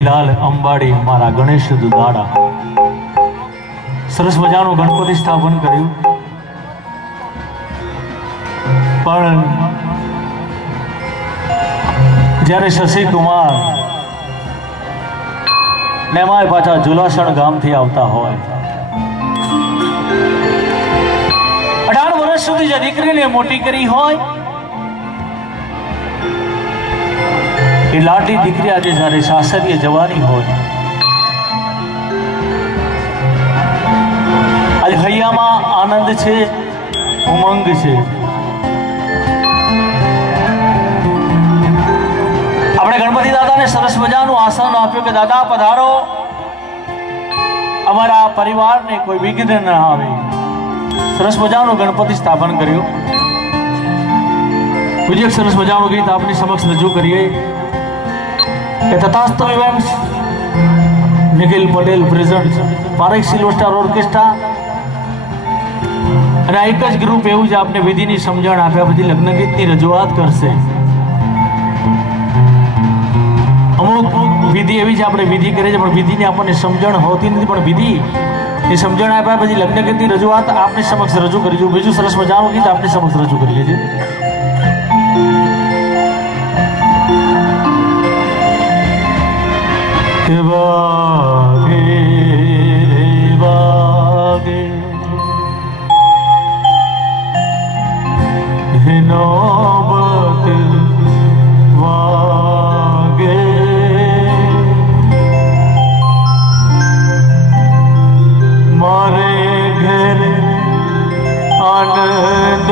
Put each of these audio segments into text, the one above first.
લાલ અંબાડી મારા ગણેશ દુદાડા સરસ મજાનું ગણપતિ સ્થાપન કર્યું, પણ જ્યારે શશિકુમાર ને એમાંય પાછા જુલાસણ ગામથી આવતા હોય, 18 વર્ષ સુધી જે દીકરીને મોટી કરી હોય એ લાડલી દીકરી આજે જ્યારે સાસરીએ જવાની હોય, આજે હૈયામાં આનંદ છે, ઉમંગ છે। આપણે ગણપતિ દાદાને સરસ મજાનું આસન આપ્યું કે દાદા પધારો, અમારા પરિવારને કોઈ વિઘ્ન ન આવે। સરસ મજાનું ગણપતિ સ્થાપન કર્યું। બીજું એક સરસ મજાનું ગીત આપની સમક્ષ રજૂ કરીએ કે Tathastu events Nikhil Patel present Parekh silver star orchestra અને એક જ ગ્રુપ એવું જ આપને વિધિની સમજણ આપ્યા પછી લગ્ન ગીતની રજૂઆત કરશે। અમુક વિધિ એવી છે આપણે વિધિ કરીએ છીએ પણ વિધિની આપણને સમજણ હોતી નથી, પણ વિધિ એ સમજણ આપ્યા પછી લગ્ન ગીતની રજૂઆત આપની સમક્ષ રજૂ કરીશું। બીજું સરસ મજાનું ગીત આપની સમક્ષ રજૂ કરીએ છીએ। વાગે વાગે નોબત વાગે મારે ઘર આનંદ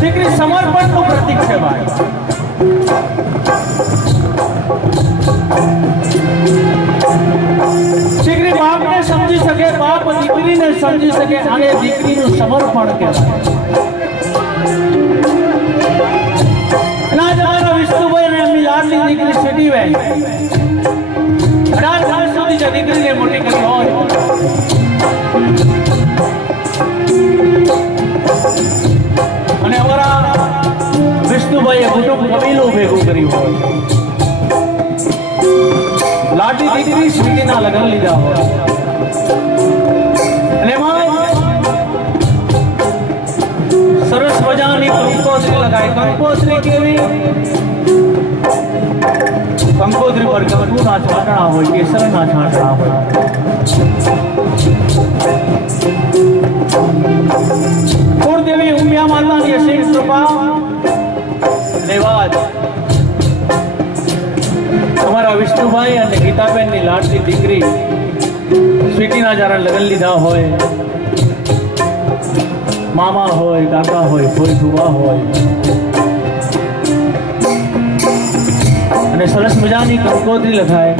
દીકરી સમર્પણનું પ્રતીક છે ભાઈ। શકે આને દીકરીનું સમર્પણ કહેવાય. એના જમાના વિષ્ણુભાઈ ને એમની લાડલી દીકરી સીટીબેન 18 વર્ષ સુધી જે દીકરીને મોટી કરી હોય અને અમારા વિષ્ણુભાઈએ કુટુંબ કબીલું ભેગું કર્યું હોય. લાડલી દીકરી સ્વીટીના લગ્ન લીધા હોય અને એમાં સરસ મજાની કંકોત્રી લગાય. કંકોત્રી કેવી? કંકોત્રી પર કંકુના છાંટણા હોય, કેસરના છાંટણા હોય. કુળદેવી ઉમિયા માતાની અસીમ કૃપા રેવાજ અમારા વિષ્ણુભાઈ અને ગીતાબેનની લાડલી દીકરી સ્વીટીના જ્યારે લગ્ન લીધા હોય, મામા હોય, કાકા હોય, કોઈ ફુવા હોય અને સરસ મજાની કંકોત્રી લખાય.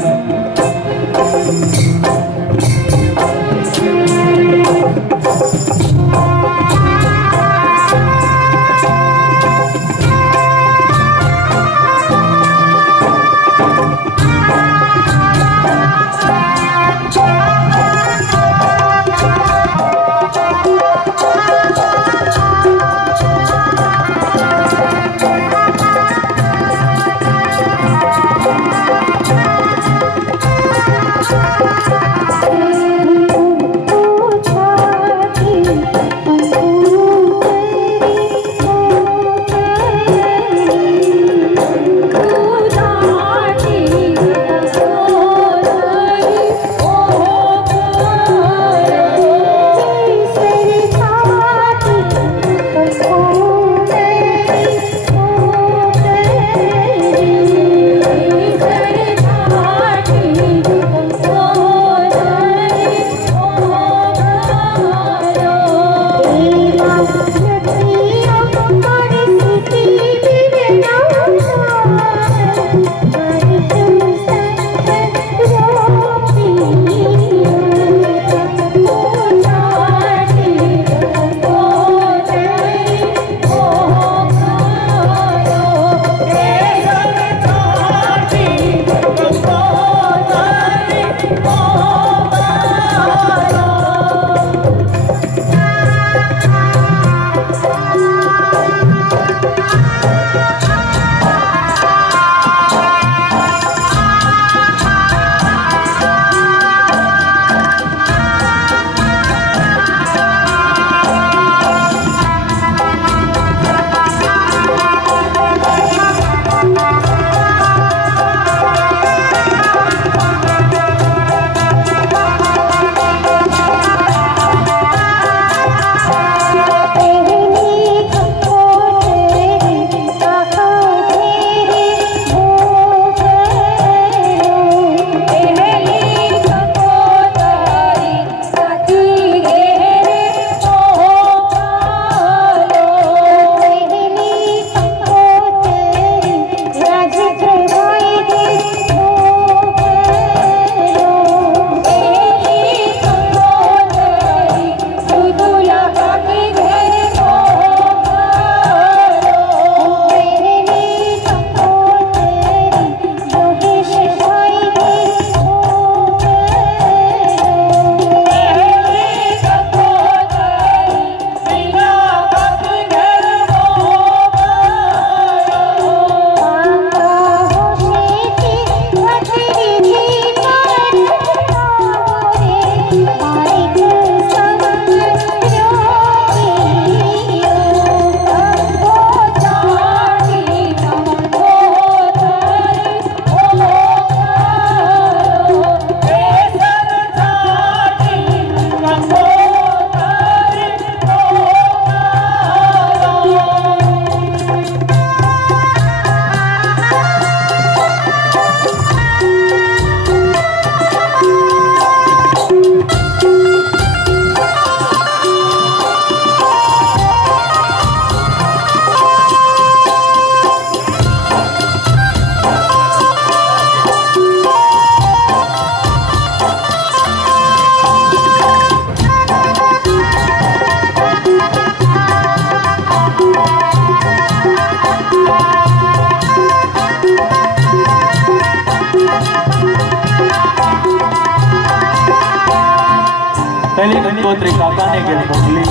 કંકોત્રી કાકાને ઘેર મોકલી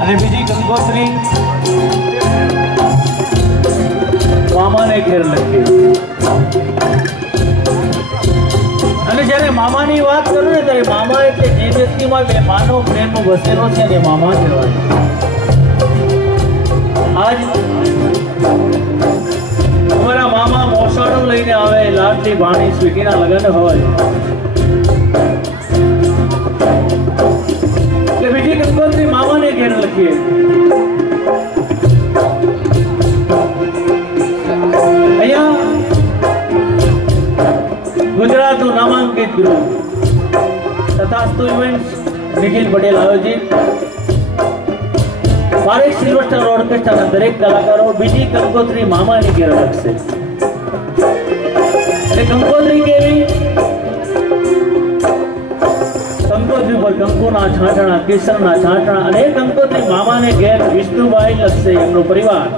અને બીજી કંકોત્રી મામાને ઘેર લખી. અને જ્યારે મામાની વાત કરું ને ત્યારે મામા એટલે જે વ્યક્તિમાં બે માનો પ્રેમ વસેલો છે ને મામા કહેવાય. આજ અમારા મામા મોસાળો લઈને આવે, લાડની ભાણી સ્વીટીના લગ્ન હોય એટલે બીજી કંકોત્રી મામાને ઘેર લખીએ. અહીંયા ગુજરાતનું નામાંકિત ગૃહ તથાસ્તુ ઇવેન્ટ્સ નિખિલ પટેલ આયોજિત પારેખ સિલ્વસ્ટર ઓર્કેસ્ટ્રાના દરેક કલાકારો બીજી કંકોત્રી મામાની ઘેર લખશે. એટલે કંકોત્રી કેવી? કંકોત્રી પર કંકુના છાંટણા, કેસરના છાંટણા અને કંકોત્રી મામાને ઘેર વિષ્ણુભાઈ લખશે, એમનો પરિવાર.